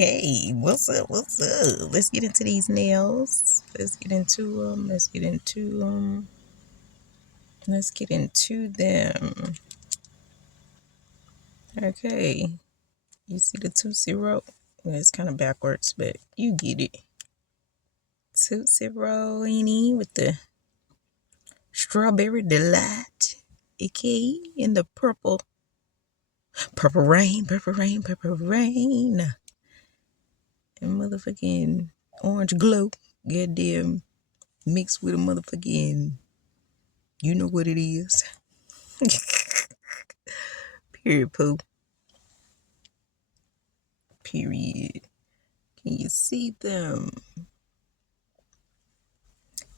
Okay, what's up? What's up? Let's get into these nails. Let's get into them. Let's get into them. Let's get into them. Okay, you see the Tootsie Roll? Well, it's kind of backwards, but you get it. Tootsie Roll, with the strawberry delight. Okay, in the purple rain, purple rain, purple rain, and motherfucking orange glow. Goddamn, mixed with a motherfucking, you know what it is. Period, poo. Period. Can you see them?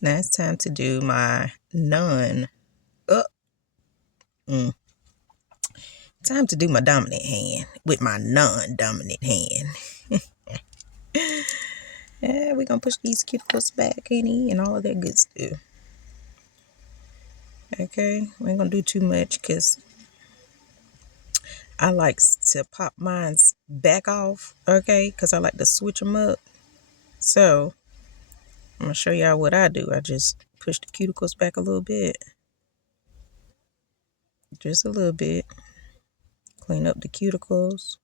Now it's time to do my non. Mm. Time to do my dominant hand with my non-dominant hand. Yeah, we're gonna push these cuticles back, and all of that good stuff. Okay, we ain't gonna do too much because I like to pop mine's back off. Okay, because I like to switch them up. So I'm gonna show y'all what I do. I just push the cuticles back a little bit. Just a little bit. Clean up the cuticles.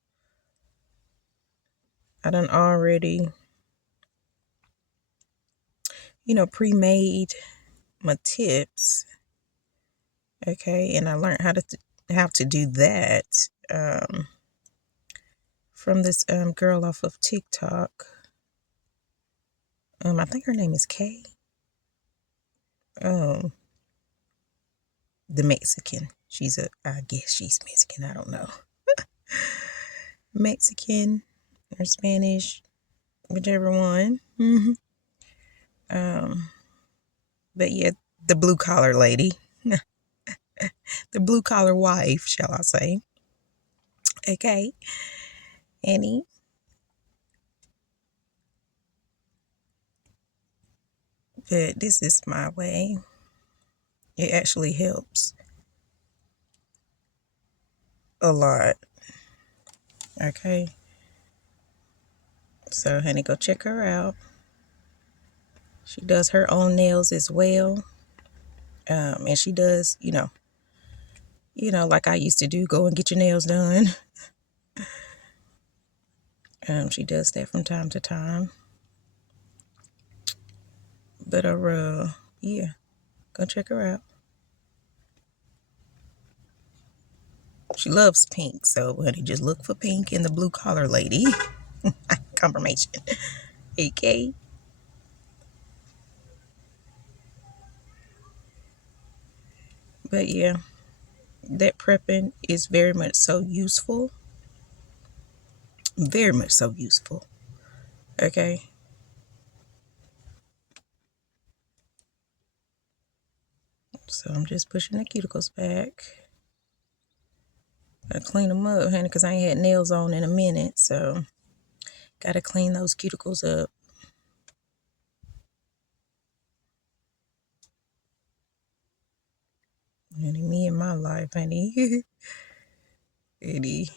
I done already, pre-made my tips. Okay, and I learned how to do that from this girl off of TikTok. I think her name is Kay. The Mexican. I guess she's Mexican. I don't know. Mexican or Spanish, whichever one. But yeah, the blue collar lady, the blue collar wife, shall I say? Okay, Annie. But this is my way. It actually helps a lot. Okay. So, honey, go check her out. She does her own nails as well. And she does, like I used to do, go and get your nails done. She does that from time to time. But yeah, go check her out. She loves pink, so honey, just look for pink in the blue collar lady. Confirmation. Okay. But yeah, that prepping is very much so useful. Very much so useful. Okay. So I'm just pushing the cuticles back. Gotta clean them up, honey, because I ain't had nails on in a minute. So gotta clean those cuticles up. Honey, me and my life, honey. Honey.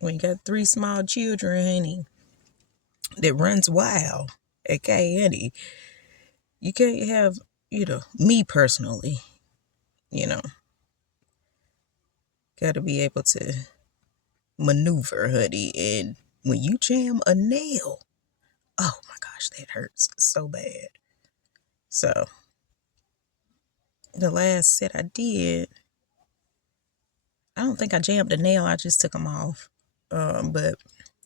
When you got 3 small children, honey, that runs wild. Okay, honey. You can't have, me personally, gotta be able to maneuver, honey. And when you jam a nail, oh my gosh, that hurts so bad. So the last set I did, I don't think I jammed a nail. I just took them off. But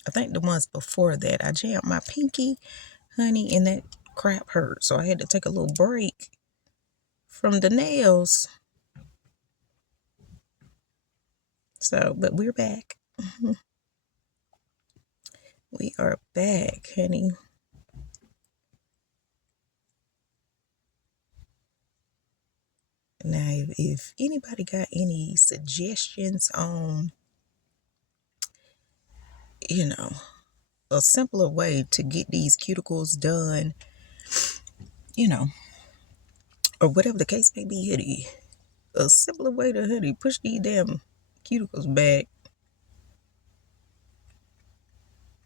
I think the ones before that, I jammed my pinky, honey, and that crap hurt. So I had to take a little break from the nails. So, but we're back. We are back, honey. Now, if anybody got any suggestions on, a simpler way to get these cuticles done, or whatever the case may be, honey, a simpler way to, honey, push these damn cuticles back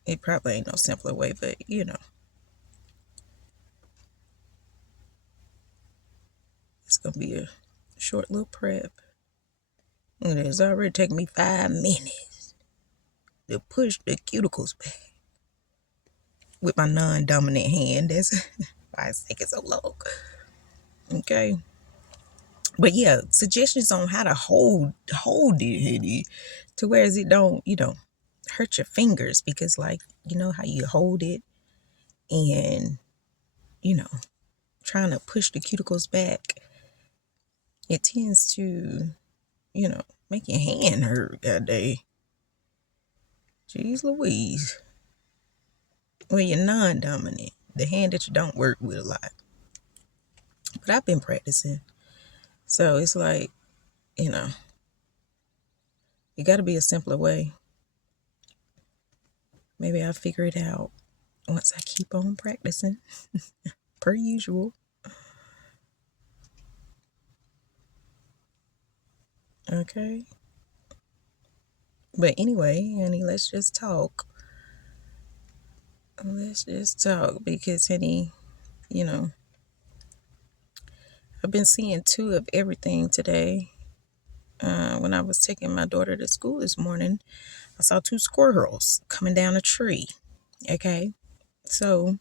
It probably ain't no simpler way, but you know, it's gonna be a short little prep. And it's already taking me 5 minutes to push the cuticles back with my non-dominant hand. That's why it's taking so long. Okay. But yeah, suggestions on how to hold it, honey, to where it don't, hurt your fingers, because like, you know how you hold it and, you know, trying to push the cuticles back, it tends to, make your hand hurt that day. Jeez Louise. Well, you're non-dominant, the hand that you don't work with a lot. But I've been practicing. So it's like, you know, it got to be a simpler way. Maybe I'll figure it out once I keep on practicing, per usual. Okay. But anyway, honey, let's just talk. Let's just talk because, honey, you know, I've been seeing two of everything today. When I was taking my daughter to school this morning, I saw two squirrels coming down a tree. Okay. So,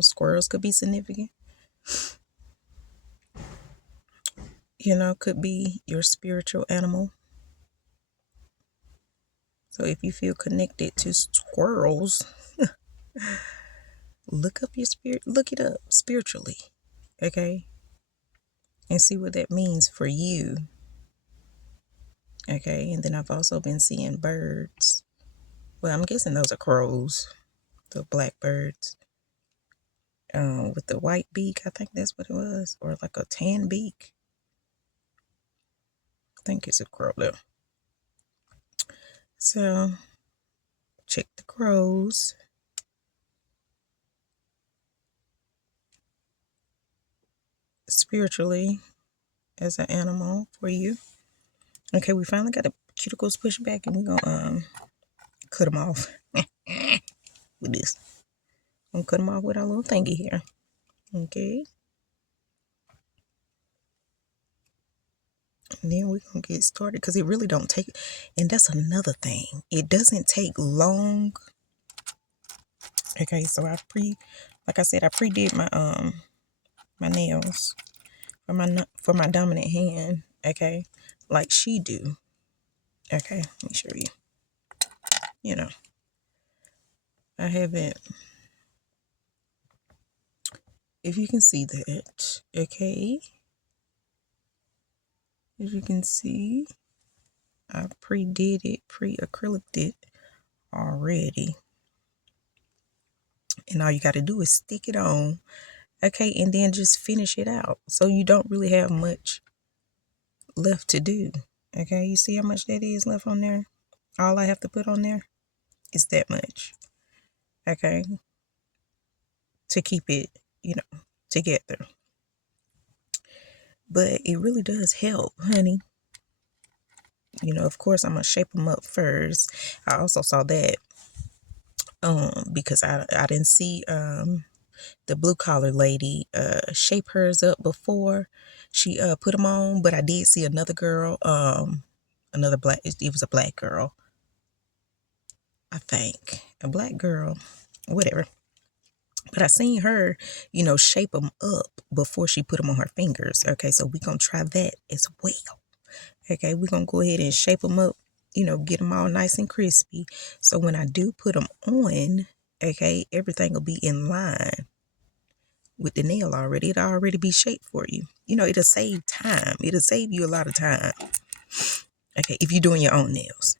squirrels could be significant. Could be your spiritual animal. So if you feel connected to squirrels, look up your spirit, look it up spiritually. Okay. And see what that means for you. Okay. And then I've also been seeing birds. Well, I'm guessing those are crows, the blackbirds. With the white beak, I think that's what it was, or like a tan beak. I think it's a crow though. So check the crows. Spiritually as an animal for you. Okay, we finally got the cuticles pushed back, and we're gonna cut them off with this. I'm gonna cut them off with our little thingy here. Okay. And then we're gonna get started because it really don't take, and that's another thing. It doesn't take long. Okay, so like I said, I pre-did my my nails for my dominant hand. Okay, like she do. Okay, let me show you. I haven't. If you can see that, okay. As you can see, I pre-did it, pre-acryliced it already. And all you got to do is stick it on, okay, and then just finish it out. So you don't really have much left to do, okay? You see how much that is left on there? All I have to put on there is that much, okay, to keep it, together. But it really does help, honey. Of course, I'm going to shape them up first. I also saw that because I didn't see the blue collar lady shape hers up before she put them on, but I did see another girl, another black, it was a black girl, I think, a black girl, whatever, but I seen her shape them up before she put them on her fingers. Okay, so we're gonna try that as well. Okay, we're gonna go ahead and shape them up, get them all nice and crispy, so when I do put them on, okay, everything will be in line with the nail already. It'll already be shaped for you. It'll save time. It'll save you a lot of time. Okay, if you're doing your own nails.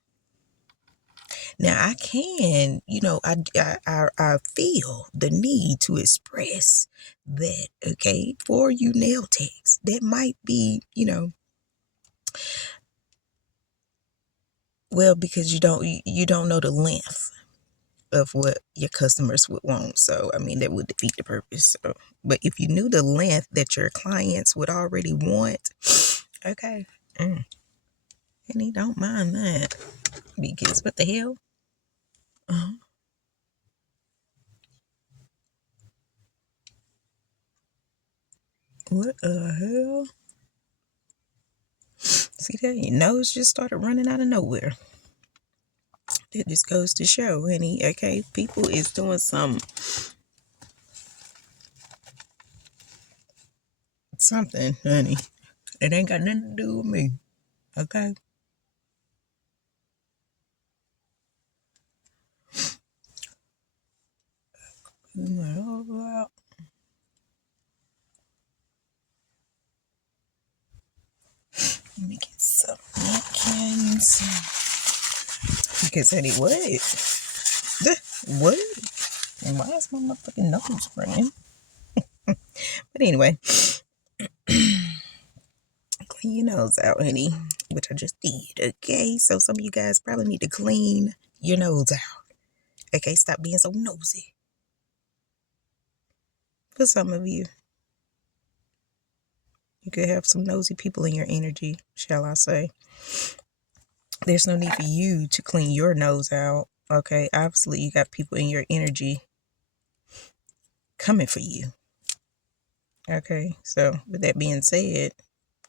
Now I can, I feel the need to express that, okay, for you nail techs. That might be, well, because you don't know the length of what your customers would want. So, I mean, that would defeat the purpose. So, but if you knew the length that your clients would already want, okay. And he don't mind that. Because what the hell? What the hell? See that? Your nose just started running out of nowhere. It just goes to show, honey. Okay, people is doing something, honey. It ain't got nothing to do with me. Okay. Let me get some napkins. Because, honey, what? What? And why is my motherfucking nose running? But anyway, clean your nose out, honey, which I just did. Okay, so some of you guys probably need to clean your nose out. Okay, stop being so nosy. For some of you, you could have some nosy people in your energy, shall I say. There's no need for you to clean your nose out. Okay, obviously, you got people in your energy coming for you. Okay, so with that being said,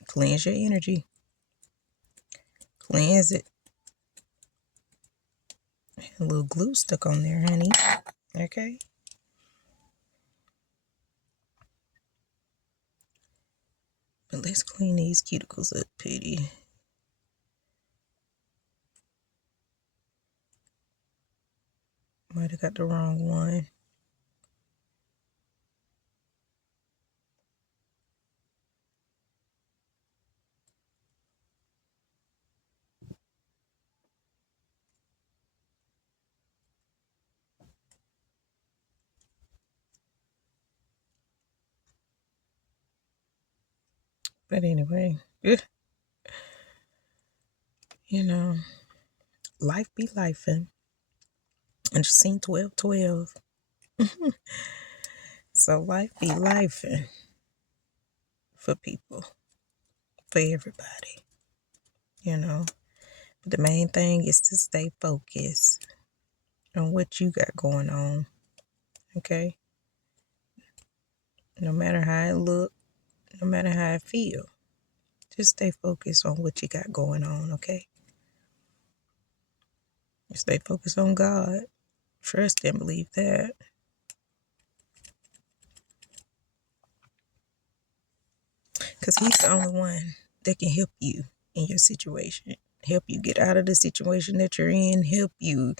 cleanse your energy. Cleanse it. A little glue stuck on there, honey. Okay. But let's clean these cuticles up, Petey. Might have got the wrong one. But anyway, you know, life be lifing. And just seen 12-12. So life be lifing for people, for everybody, you know. But the main thing is to stay focused on what you got going on, okay? No matter how it look, no matter how it feel, just stay focused on what you got going on, okay? Stay focused on God. Trust and believe that. Because he's the only one that can help you in your situation. Help you get out of the situation that you're in. Help you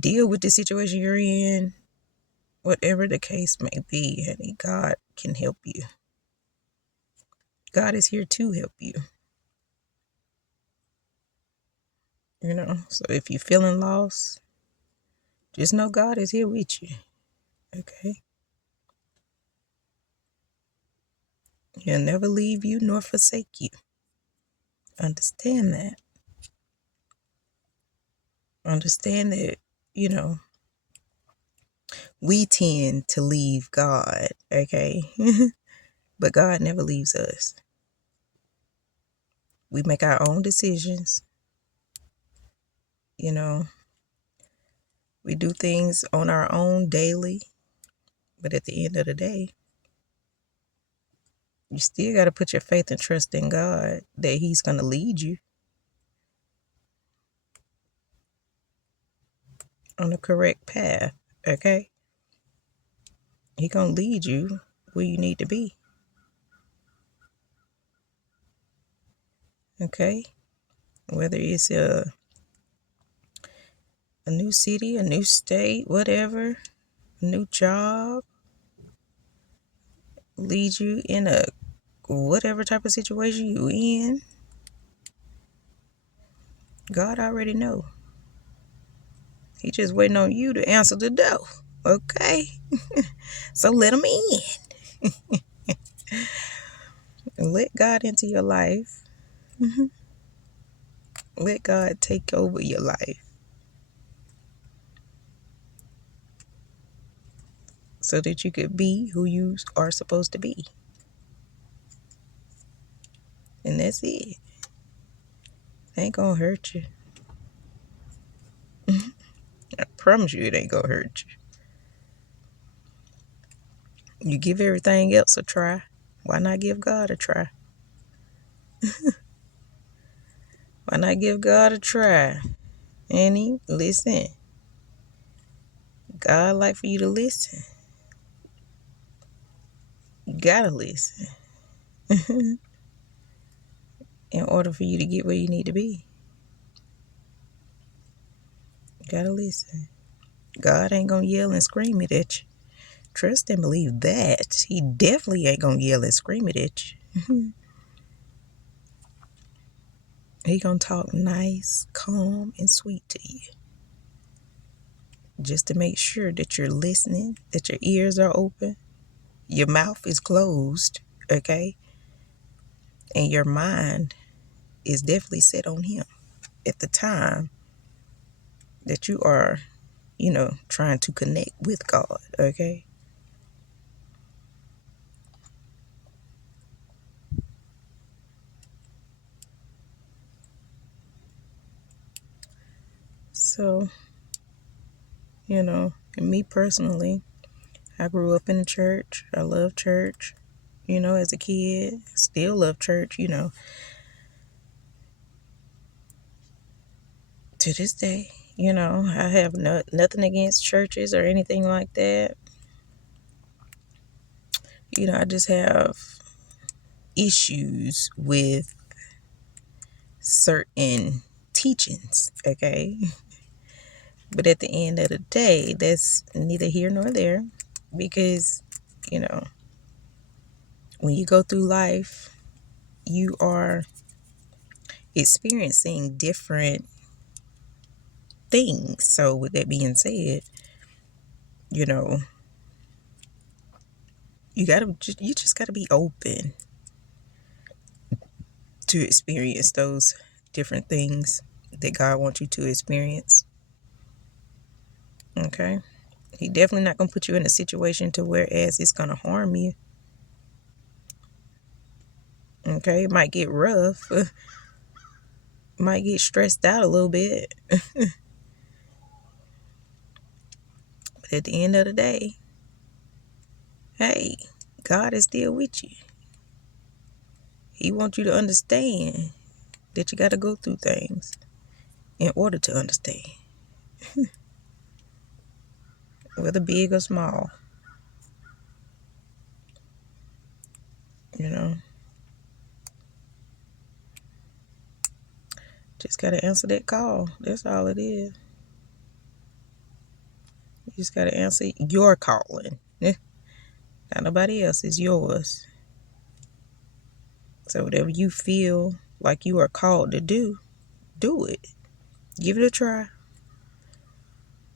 deal with the situation you're in. Whatever the case may be, honey, God can help you. God is here to help you. You know, so if you're feeling lost, just know God is here with you. Okay? He'll never leave you nor forsake you. Understand that. Understand that, you know, we tend to leave God, okay? But God never leaves us. We make our own decisions. You know, we do things on our own daily. But at the end of the day, you still got to put your faith and trust in God that he's going to lead you on the correct path, okay? He going to lead you where you need to be, okay? Whether it's a new city, a new state, whatever, a new job, lead you in a whatever type of situation you in, God already know. He just waiting on you to answer the door, okay? So let him in. And let God into your life. Let God take over your life so that you could be who you are supposed to be. And that's it. It ain't gonna hurt you. I promise you it ain't gonna hurt you. You give everything else a try, Why not give God a try? Why not give God a try? Annie, listen. God like for you to listen. You gotta listen in order for you to get where you need to be. You gotta listen. God ain't gonna yell and scream it at you. Trust and believe that. He definitely ain't gonna yell and scream it at you. He gonna talk nice, calm, and sweet to you. Just to make sure that you're listening, that your ears are open, your mouth is closed, okay? And your mind is definitely set on him at the time that you are, trying to connect with God, okay? So, and me personally, I grew up in the church. I love church, as a kid. Still love church, to this day. I have nothing against churches or anything like that. I just have issues with certain teachings, okay? But at the end of the day, that's neither here nor there because, you know, when you go through life, you are experiencing different things. So, with that being said, you know, you just gotta be open to experience those different things that God wants you to experience. Okay, He definitely not gonna put you in a situation to whereas it's gonna harm you. Okay, it might get rough, might get stressed out a little bit, but at the end of the day, hey, God is still with you. He wants you to understand that you got to go through things in order to understand, whether big or small. You know, just got to answer that call. That's all it is. You just got to answer your calling. Not nobody else, is yours. So whatever you feel like you are called to do it. Give it a try.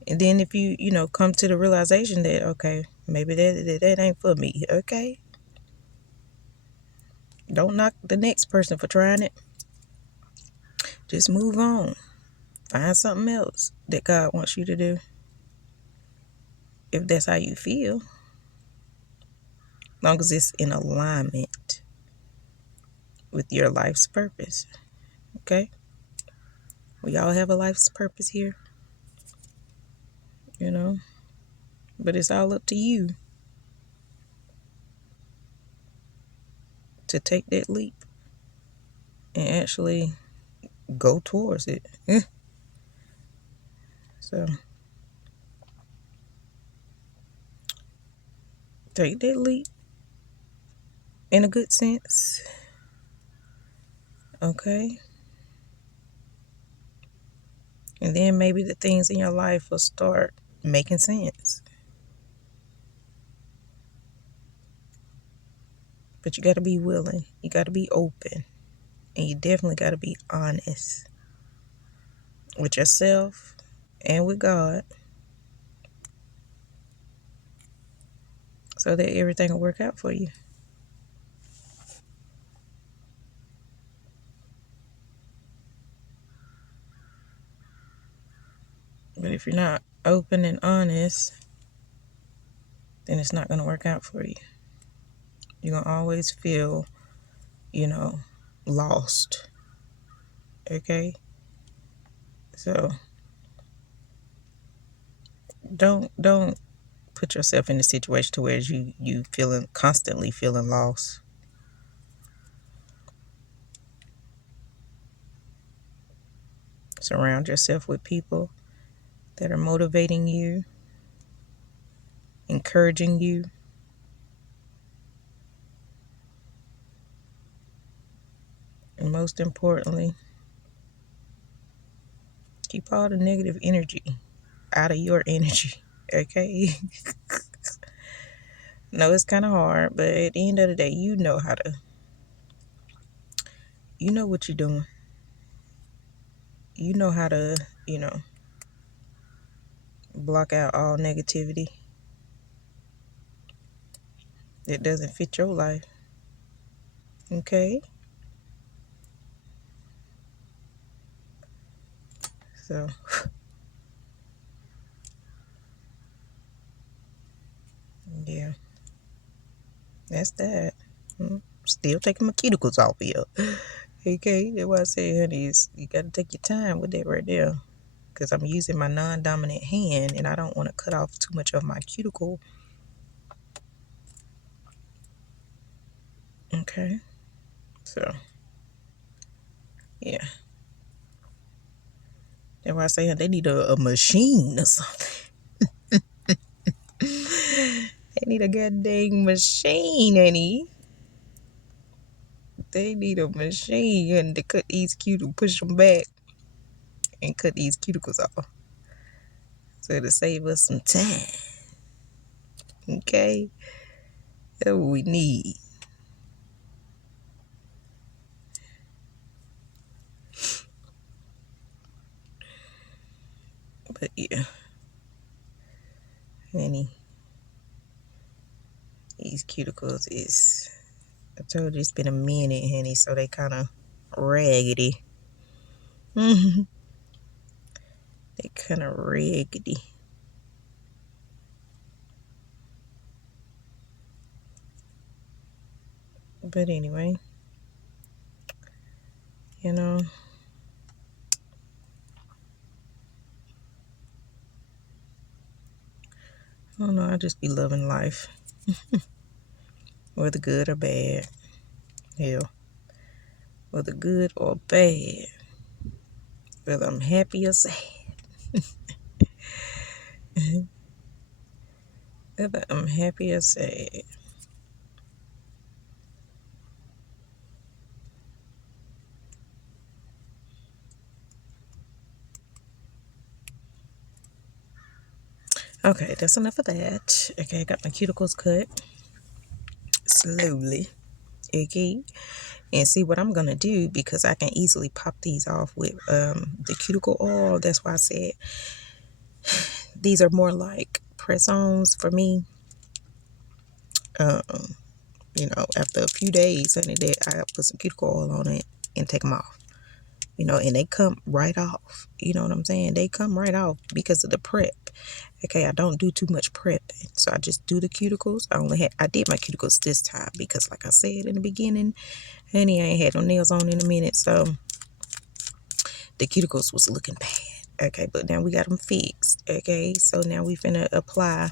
And then if you come to the realization that, okay, maybe that ain't for me, okay? Don't knock the next person for trying it. Just move on. Find something else that God wants you to do. If that's how you feel. Long as it's in alignment with your life's purpose. Okay? We all have a life's purpose here. But it's all up to you to take that leap and actually go towards it. So take that leap in a good sense. Okay? And then maybe the things in your life will start making sense. But you got to be willing. You got to be open. And you definitely got to be honest with yourself and with God so that everything will work out for you. But if you're not open and honest, then it's not going to work out for you. You're going to always feel, lost. Okay? So don't put yourself in a situation to where you constantly feeling lost. Surround yourself with people that are motivating you, encouraging you. And most importantly, keep all the negative energy out of your energy. Okay? No, it's kind of hard, but at the end of the day, you know what you're doing. You know how to, block out all negativity that doesn't fit your life. Okay? So, yeah, that's that. Still taking my cuticles off here. Okay, that's why I say, honey, you got to take your time with that right there. Because I'm using my non-dominant hand and I don't want to cut off too much of my cuticle. Okay, so, yeah. That's why I say, they need a machine or something. They need a goddamn machine, honey. They need a machine and to cut these cuticles, push them back and cut these cuticles off. So to save us some time. Okay? That's what we need. But yeah, honey, these cuticles is, I told you it's been a minute, honey, so they kind of raggedy. They kind of raggedy. But anyway, you know, I don't know, I just be loving life, whether good or bad. Hell, whether good or bad, whether I'm happy or sad, whether I'm happy or sad. Okay, that's enough of that. Okay, I got my cuticles cut slowly. Okay, and see what I'm gonna do, because I can easily pop these off with the cuticle oil. That's why I said these are more like press-ons for me. After a few days, honey, that I put some cuticle oil on it and take them off. And they come right off. You know what I'm saying? They come right off because of the prep. Okay, I don't do too much prepping, so I just do the cuticles. I did my cuticles this time because, like I said in the beginning, honey, I ain't had no nails on in a minute, so the cuticles was looking bad. Okay, but now we got them fixed. Okay, so now we finna apply.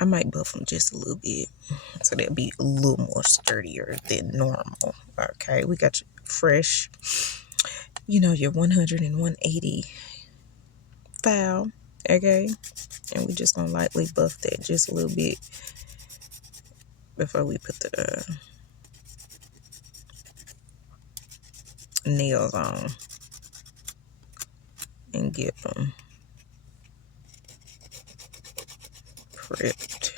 I might buff them just a little bit, so they'll be a little more sturdier than normal. Okay, we got your fresh, your 100 and 180 file. Okay, and we just gonna lightly buff that just a little bit before we put the nails on and get them prepped.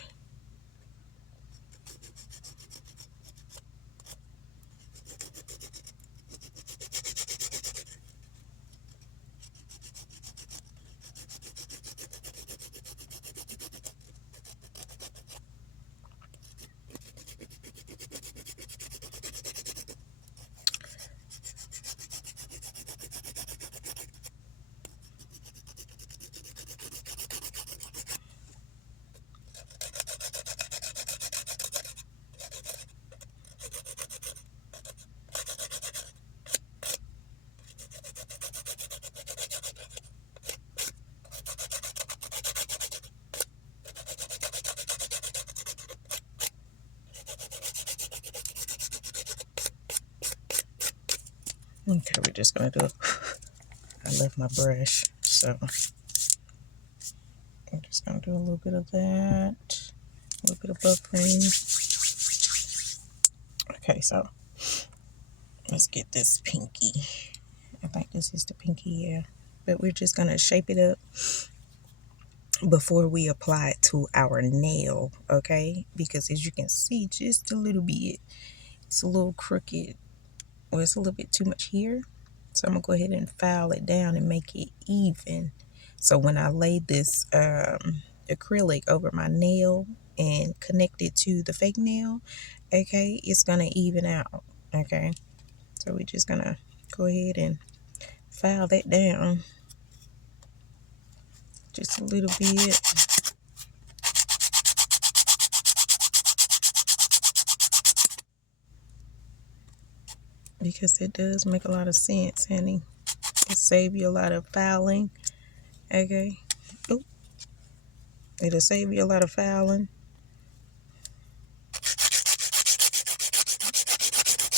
Okay, we're just gonna do. I left my brush, so I'm just gonna do a little bit of that, a little bit of buffering. Okay, so let's get this pinky. I think this is the pinky, yeah. But we're just gonna shape it up before we apply it to our nail, okay? Because as you can see, just a little bit, it's a little crooked, or it's a little bit too much here. So I'm gonna go ahead and file it down and make it even. So when I lay this acrylic over my nail and connect it to the fake nail, okay, it's gonna even out, okay? So we're just gonna go ahead and file that down just a little bit. Because it does make a lot of sense, honey. It save you a lot of filing, okay? Oop. It'll save you a lot of filing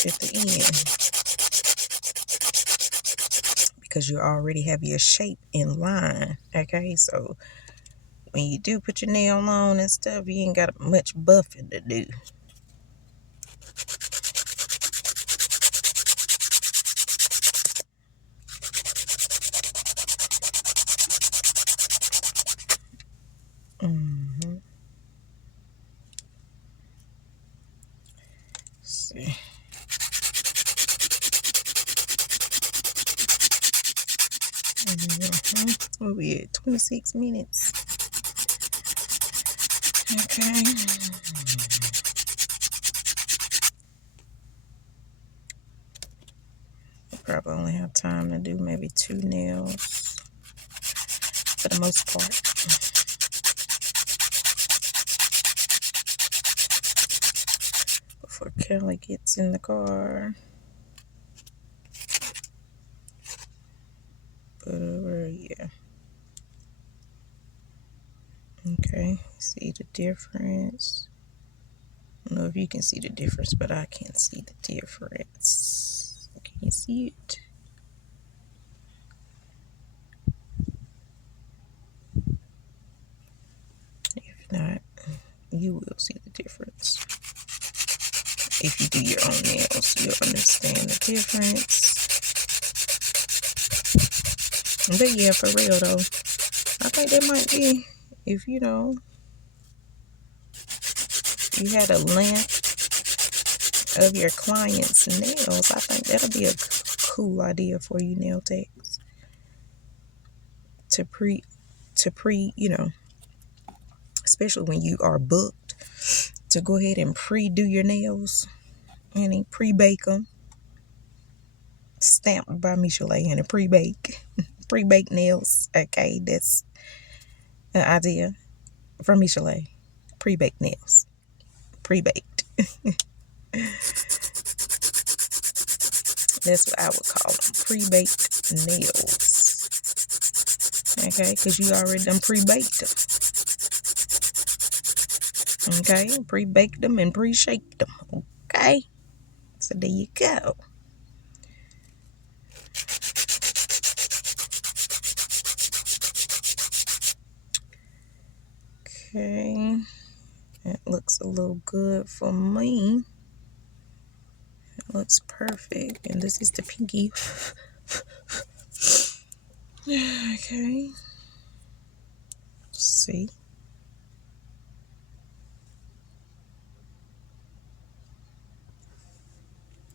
at the end because you already have your shape in line, okay? So when you do put your nail on and stuff, you ain't got much buffing to do. Mm-hmm. Let's see. Mm-hmm. We'll be at 26 minutes. Okay. Probably only have time to do maybe 2 nails for the most part. Before Kelly gets in the car. But yeah. Okay, see the difference. I don't know if you can see the difference, but I can see the difference. Can you see it? If not, you will see the difference. If you do your own nails, you'll understand the difference. But yeah, for real though, I think that might be, if you know, you had a length of your client's nails, I think that'll be a cool idea for you nail techs to pre, you know, especially when you are booked, to go ahead and pre-do your nails and pre-bake them. Stamped by Michelet and a pre-bake. Pre-baked nails. Okay, that's an idea from Michelet. Pre-baked nails. Pre-baked. That's what I would call them. Pre-baked nails. Okay, because you already done pre-baked them. Okay, pre-baked them and pre-shaked them. Okay, so there you go. Okay, that looks a little good for me. It looks perfect, and this is the pinky. Okay, let's see.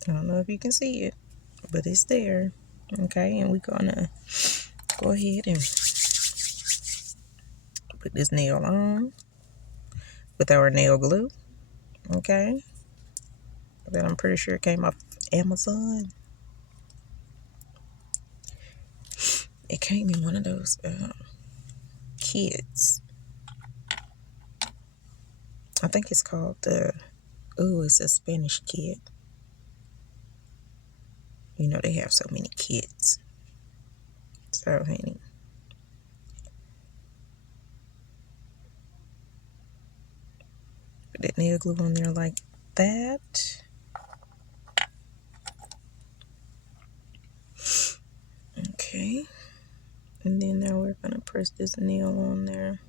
I don't know if you can see it, but it's there. Okay, and we're gonna go ahead and put this nail on with our nail glue. Okay, that I'm pretty sure came off Amazon. It came in one of those kits. I think it's called the, it's a Spanish kit. You know, they have so many kits. So, honey, put that nail glue on there like that. we're gonna press this nail on there.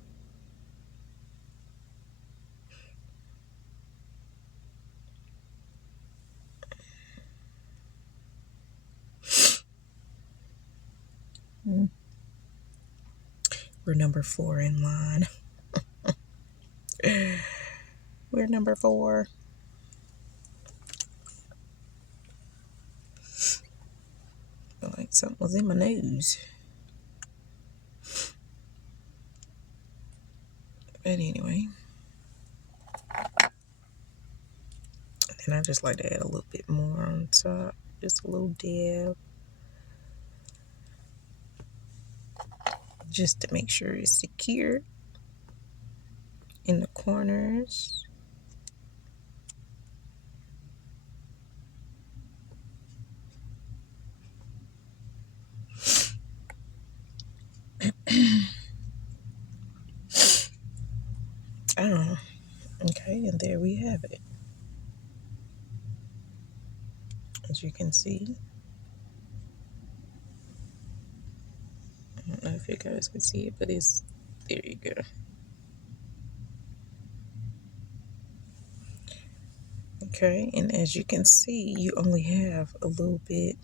We're number 4 in line. We're number 4. Feel like something was in my nose. But anyway. And I just like to add a little bit more on top. Just a little dab. Just to make sure it's secure in the corners. Oh, okay, and there we have it. As you can see, I don't know if you guys can see it, but it's, there you go. Okay, and as you can see, you only have a little bit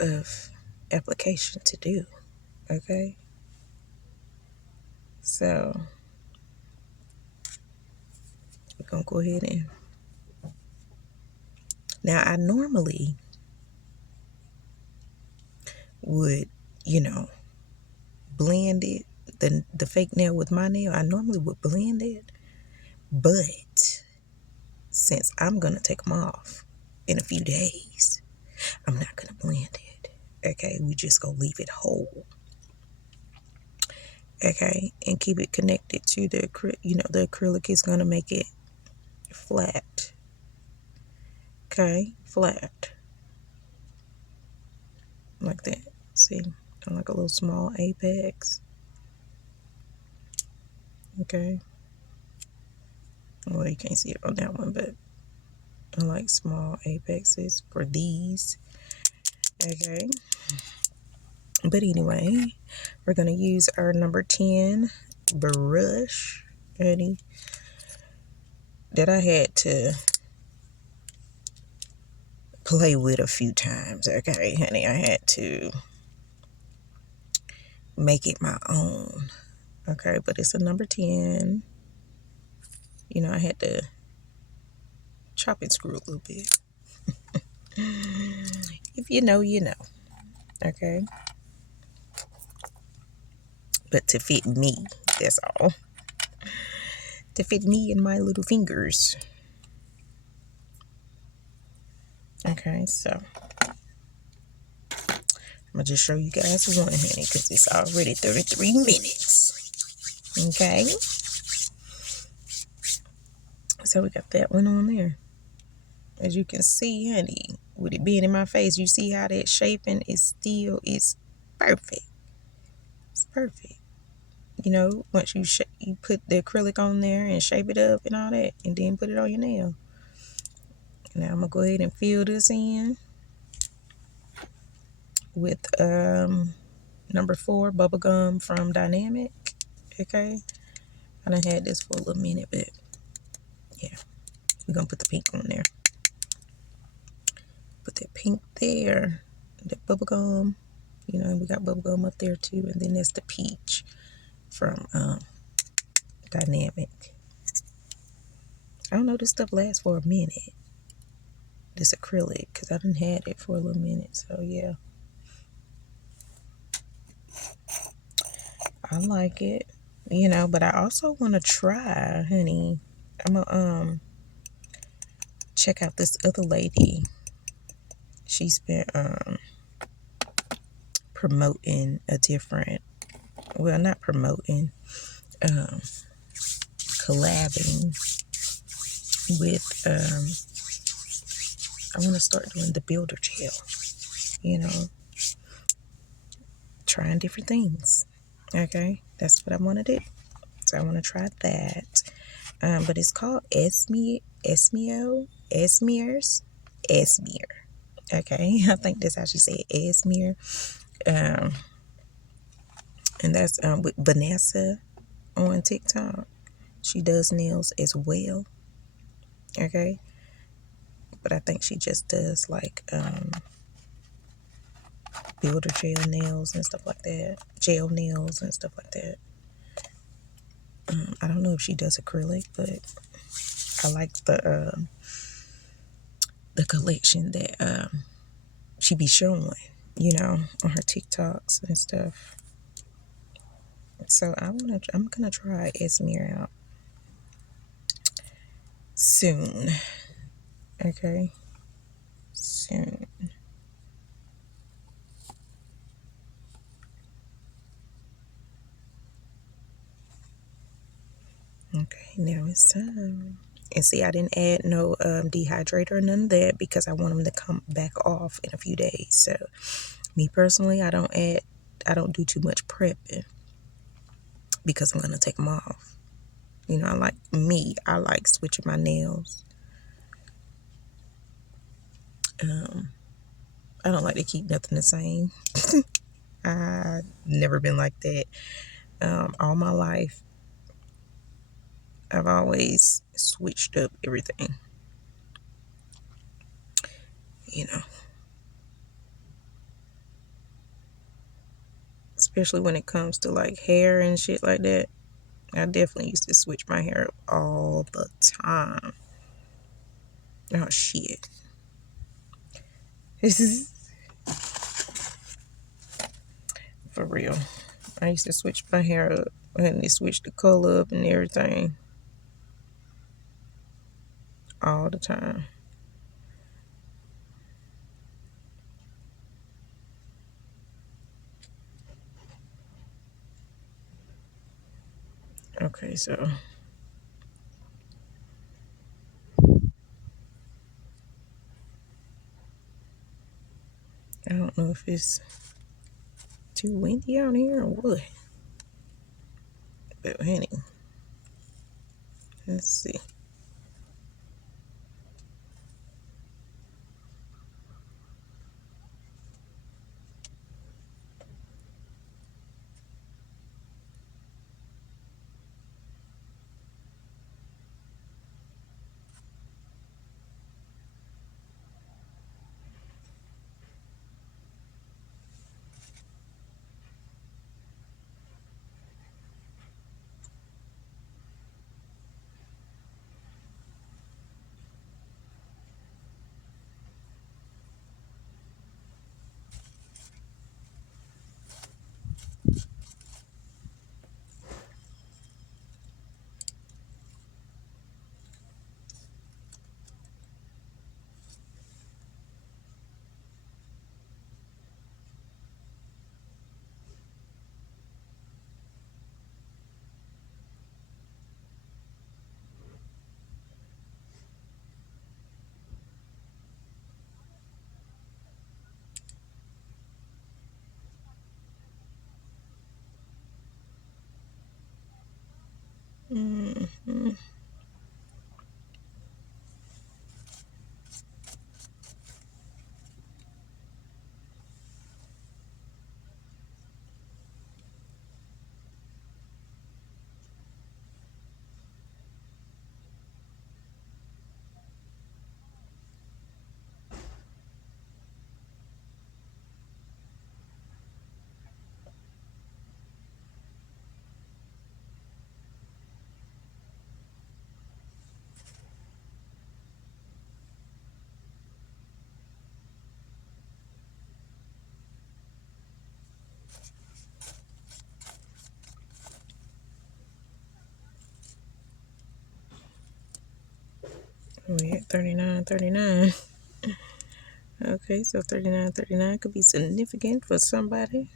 of application to do. Okay, so we're gonna go ahead and, now I normally would, blend it, the fake nail with my nail. I normally would blend it, but since I'm gonna take them off in a few days, I'm not gonna blend it. Okay, we just gonna leave it whole. Okay, and keep it connected to the the acrylic is gonna make it flat. Okay, flat like that. See, like a little small apex. Okay, well, you can't see it on that one, but I like small apexes for these. Okay, but anyway, we're gonna use our number 10 brush, honey, that I had to play with a few times. Okay, honey, I had to make it my own. Okay, but it's a number 10. I had to chop and screw a little bit. If you know, you know. Okay, but to fit me, that's all. To fit me and my little fingers. Okay, so I'm gonna just show you guys one, honey, because it's already 33 minutes. Okay, so we got that one on there. As you can see, honey, with it being in my face, you see how that shaping is perfect. It's perfect. Once you put the acrylic on there and shape it up and all that, and then put it on your nail. Now I'm gonna go ahead and fill this in with number 4 bubblegum from Dynamic. Okay, I done had this for a little minute, but yeah, we're gonna put the pink on there. Put that pink there, that bubblegum. We got bubblegum up there too, and then there's the peach from Dynamic. I don't know, this stuff lasts for a minute. This acrylic, because I done had it for a little minute, so yeah. I like it, but I also want to try, honey. I'm gonna check out this other lady. She's been promoting a different, well, not promoting, collabing with I want to start doing the builder gel, trying different things. Okay, that's what I want to do. So I want to try that. But it's called Esmier. Okay, I think that's how she said Esmere. Um, and that's with Vanessa on TikTok. She does nails as well. Okay, but I think she just does like builder gel nails and stuff like that, gel nails and stuff like that. I don't know if she does acrylic, but I like the collection that she be showing, on her TikToks and stuff. So I'm gonna try Esmere out soon. Okay, soon. Okay, now it's time. And see, I didn't add no dehydrator or none of that because I want them to come back off in a few days. So, me personally, I don't do too much prepping because I'm gonna take them off. I like switching my nails. Um, I don't like to keep nothing the same. I've never been like that. All my life, I've always switched up everything. You know, especially when it comes to like hair and shit like that. I definitely used to switch my hair up all the time. Oh shit. This is for real. I used to switch my hair up and they switched the color up and everything all the time. Okay, so I don't know if it's too windy out here or what. But honey, let's see. Mm-hmm. We at 39.39. Okay, so 39.39 could be significant for somebody.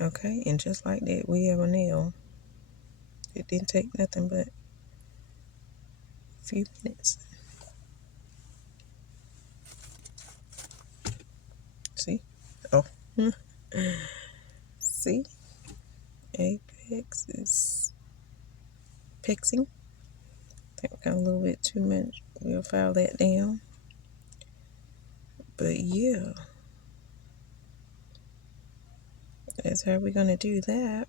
Okay, and just like that, we have a nail. It didn't take nothing but a few minutes. See? Oh, see? Apex is pixing. I think we got a little bit too much. We'll file that down. But yeah, that's how we're going to do that.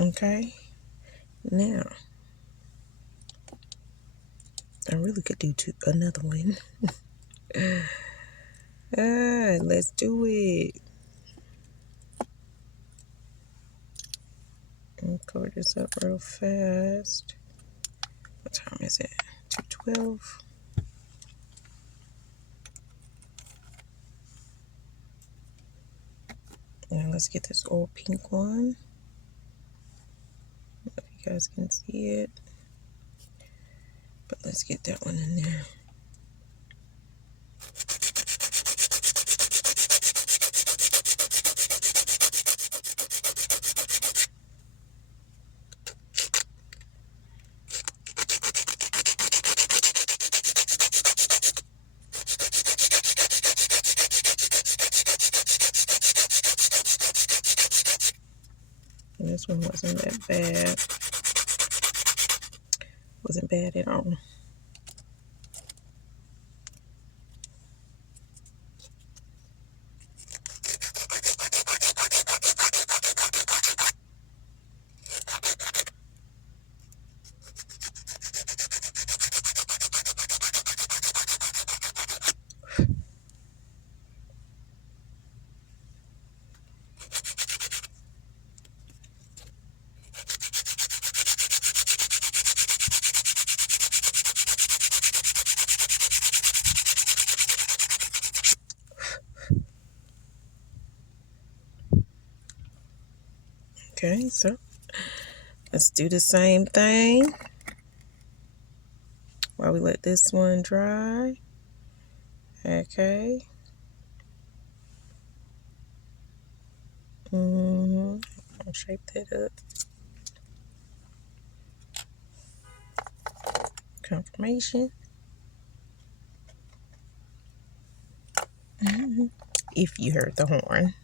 Okay, now I really could do another one. Let's do it. Cover this up real fast. What time is it? 2:12. Now let's get this old pink one. I don't know if you guys can see it, but let's get that one in there. And this one wasn't that bad. Wasn't bad at all. Okay, so let's do the same thing while we let this one dry. Okay. I'll shape that up. Confirmation. If you heard the horn.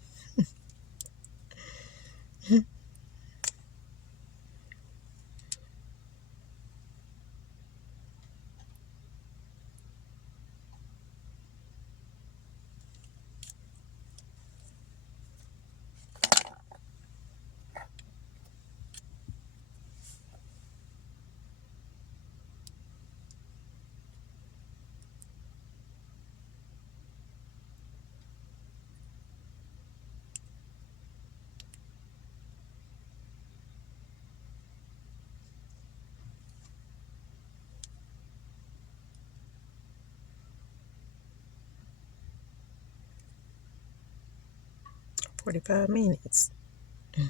45 minutes. I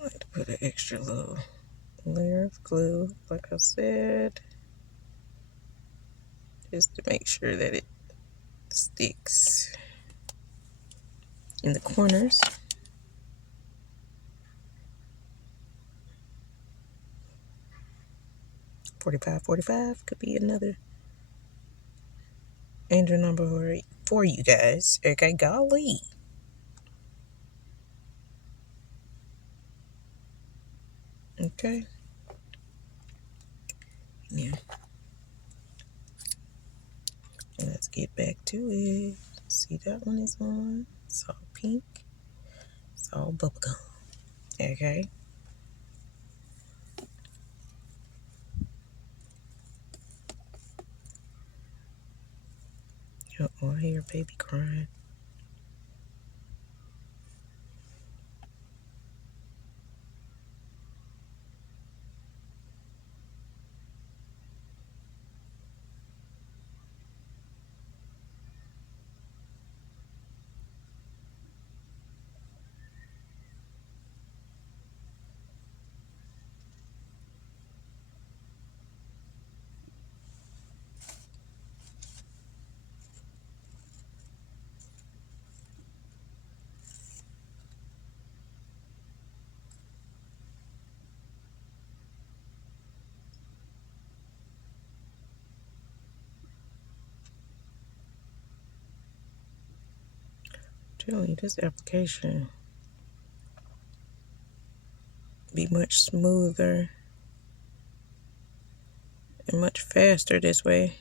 like to put an extra little layer of glue, like I said, just to make sure that it sticks in the corners. 45 could be another angel number for you guys. Okay, golly. Okay. Yeah. Let's get back to it. See, that one is on. It's all pink. It's all bubblegum. Okay. Oh, I hear baby crying. telling you, this application be much smoother and much faster this way.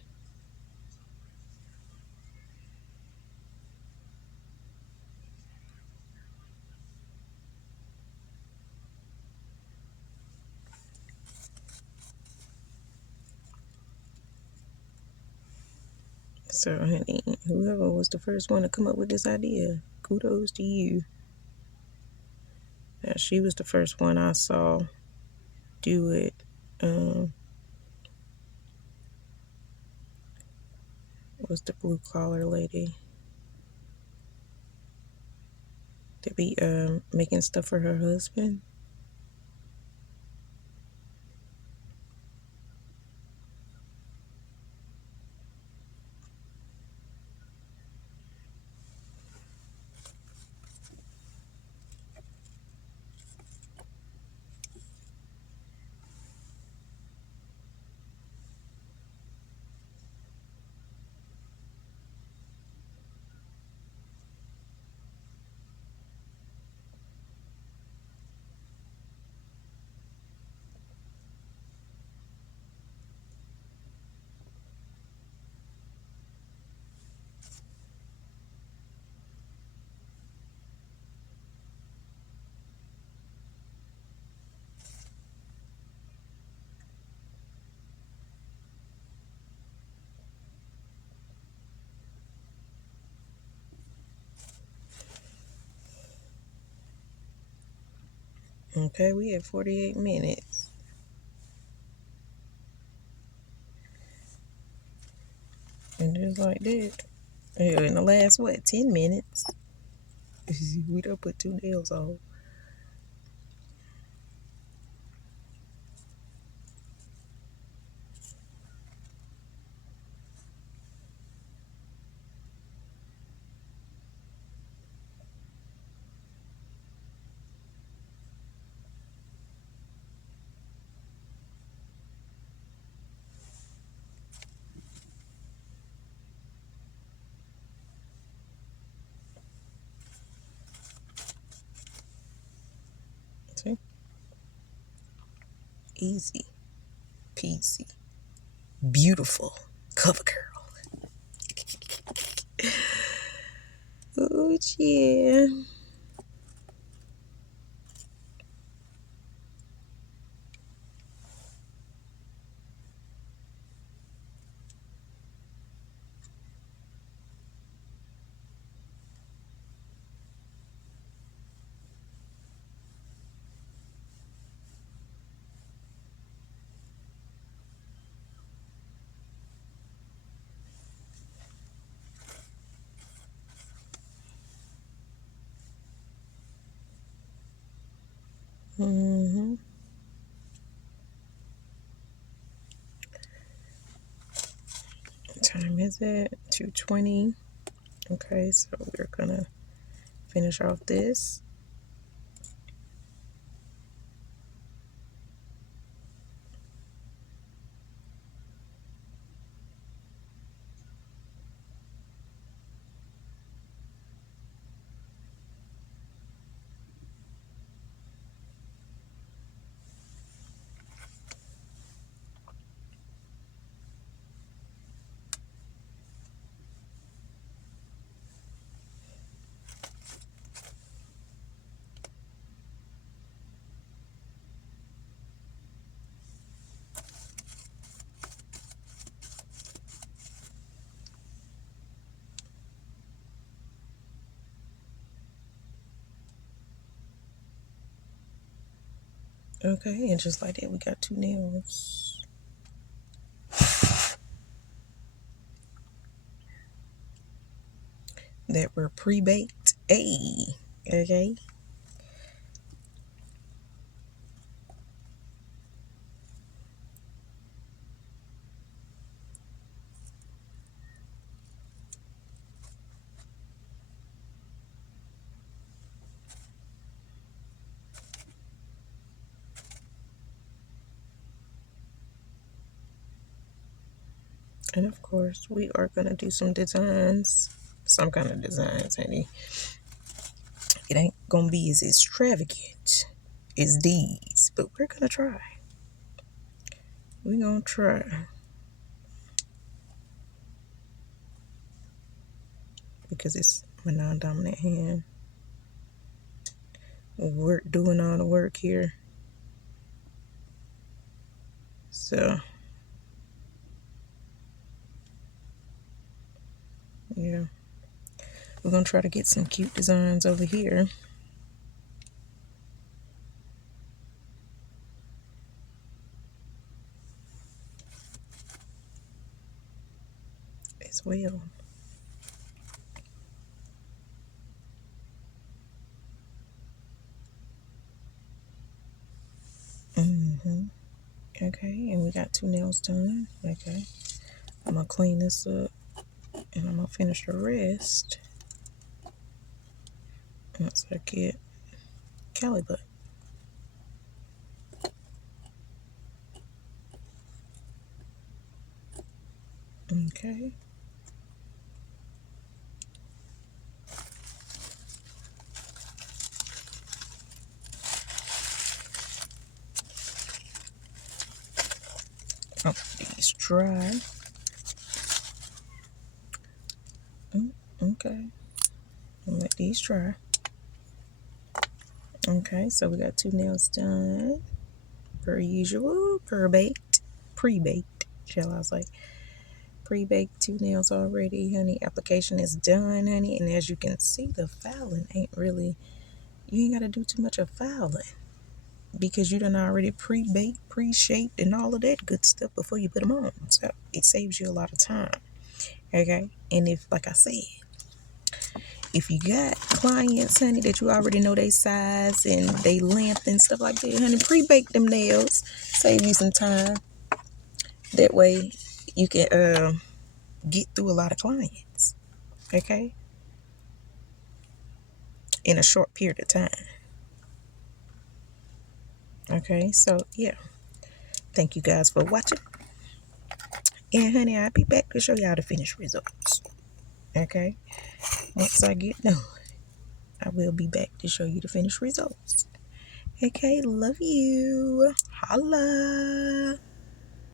So, honey, whoever was the first one to come up with this idea, kudos to you. Now, she was the first one I saw do it. Was the blue collar lady to be making stuff for her husband? Okay, we had 48 minutes. And just like that. Yeah, in the last, 10 minutes? We done put 2 nails on. See? Easy peasy. Beautiful cover girl. Oh, yeah. Mm-hmm. What time is it? 2:20. Okay, so we're gonna finish off this. Okay, and just like that, we got 2 nails that were pre-baked. Hey, okay. And of course, we are gonna do some designs, some kind of designs, honey. It ain't gonna be as extravagant as these, but we're gonna try. We're gonna try. Because it's my non-dominant hand. We're doing all the work here. So, yeah. We're gonna try to get some cute designs over here as well. Okay, and we got 2 nails done. Okay, I'm gonna clean this up and I'm gonna finish the rest once I get Cali butt. Okay. Oh, these dry. Okay. I'll let these dry. Okay, so we got 2 nails done. Per usual, pre-baked, shall I say. Pre-baked 2 nails already, honey. Application is done, honey. And as you can see, the filing ain't really, you ain't got to do too much of filing because you done already pre-baked, pre-shaped, and all of that good stuff before you put them on. So it saves you a lot of time. Okay. And if, like I said, if you got clients, honey, that you already know they size and they length and stuff like that, honey, pre-bake them nails. Save you some time. That way you can get through a lot of clients. Okay? In a short period of time. Okay? So, yeah. Thank you guys for watching. And, honey, I'll be back to show y'all the finished results. Okay? Once I get done, I will be back to show you the finished results. Okay? Love you. Holla.